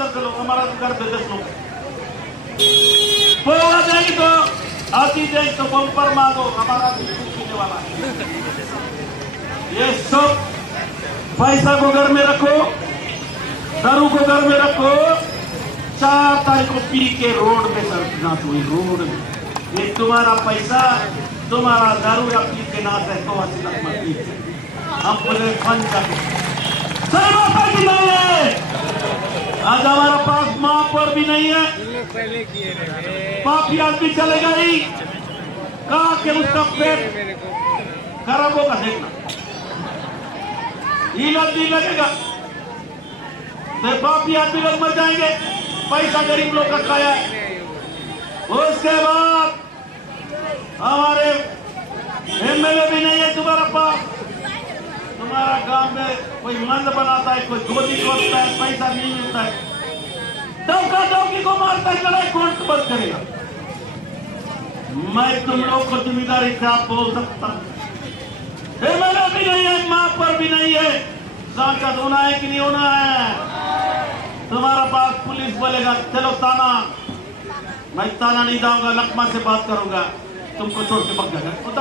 10 लोग, हमारा घर पे 10 लोग आ जाएंगे तो आती जाएंगे तो बम्पर मांगो, हमारा पीने वाला है। ये सब पैसा को घर में रखो, दारू को घर में रखो, 4 तारीख को पी के रोड पे नाच हुई, रोड में। ये तुम्हारा पैसा, तुम्हारा दारू या पी के नाच है तो हम बोले फन कर सही बात है कि नहीं है? आज हमारा पास माँ पर भी नहीं है, माफिया भी चलेगा ही, कहा कि उसका पेट खराब होगा, देखना इलाज भी लगेगा, माफिया भी लोग मर जाएंगे, पैसा गरीब लोग का खाया है। उसके बाद हमारे एमएलए भी नहीं है तुम्हारा पास, तुम्हारा गांव में कोई मंद बनाता है, कोई गोली खोलता है, पैसा नहीं मिलता है, डौका डौकी को मारता है, लड़ाई कौन बंद करेगा? मैं तुम लोग को जिम्मेदारी क्या बोल सकता हूं? एमएलए भी नहीं है, मां पर भी नहीं है, सांसद होना है कि नहीं होना है? तुम्हारा पास पुलिस बोलेगा चलो थाना, मैं थाना नहीं जाऊंगा, लकमा से बात करूंगा, तुमको छोड़ के भाग जाएगा। मत